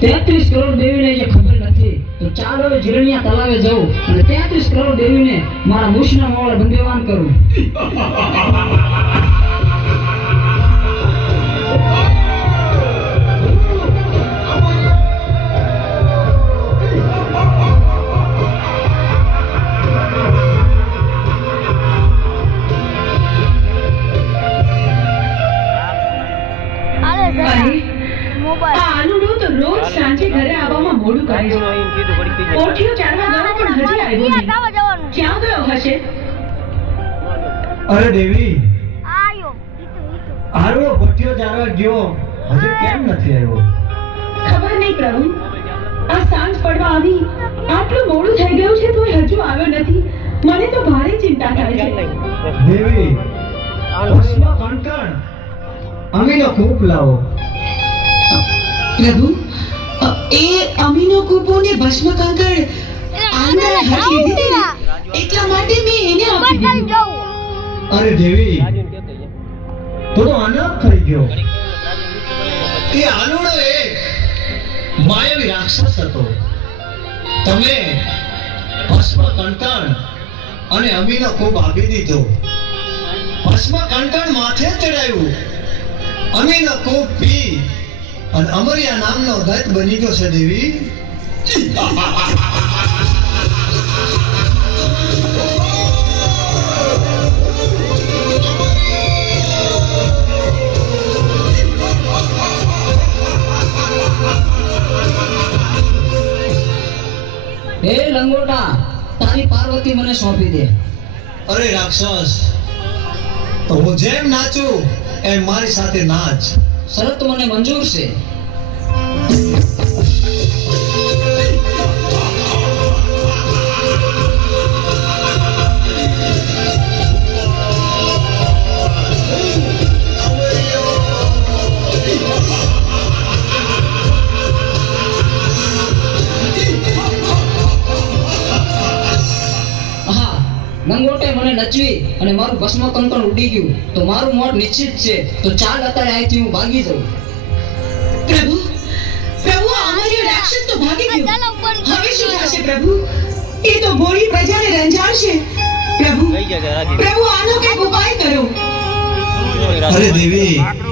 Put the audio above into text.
તેત્રીસ કરોડ દેવીને જે ખબર નથી તો ચાલો હવે જીરણિયા તલાવે જવું અને 33 કરોડ દેવીને મારા મૂછના મોળે બંધેવાન કરું. રોજ સાંજે ઘરે આવવામાં મોડું કરે છે. ઓઠિયો ચારવા ગયો પણ હજી આવ્યો નહીં. ક્યાં ગયો હશે? અરે દેવી, આયો આરવો ભટ્ટિયો ચારવા ગયો, હજી કેમ નથી આવ્યો? ખબર નહીં પ્રભુ. આ સાંજ પડવા આવી, આટલું મોડું થઈ ગયું છે તોય હજુ આવ્યો નથી. મને તો ભારે ચિંતા થાય છે. દેવી, ભસ્મ કંકણ અમીનો કૂપ લાવો. પ્રભુ, એ અમીનો કૂપો ને ભસ્મ કંકણ આંધળે હાથ લીધી હતી ને, એટલા માટે મેં એને આપી દીધું. અરે દેવી, થોડો અનાપ થઈ ગયો. એ આલુડો એક માયાવી રાક્ષસ હતો. તમે ભસ્મ કંકણ અને અમીનો કૂપ આપી દીધો. ભસ્મ કંકણ માથે ચડાયું, અમીનો કૂપ પી અને અમરિયા નામનો દત્ત બની ગયો છે દેવી. હે લંગોટા, તારી પાર્વતી મને સોંપી દે. અરે રાક્ષસ, તો હું જેમ નાચું એમ મારી સાથે નાચ. શરત મને મંજૂર છે. લંગોટે મને નચવી અને મારું ભસ્મ કંકણ ઉડી ગયું તો મારું મોત નિશ્ચિત છે. તો ચાલ અત્યારે અહીંથી હું ભાગી જાઉં. પ્રભુ, પ્રભુ, અમારી રાક્ષસ તો ભાગી ગયો. હવે શું થશે પ્રભુ? એ તો ભોળી પ્રજાને રંજાડશે. પ્રભુ, પ્રભુ, આનો કંઈક ઉપાય કરો. અરે દેવી,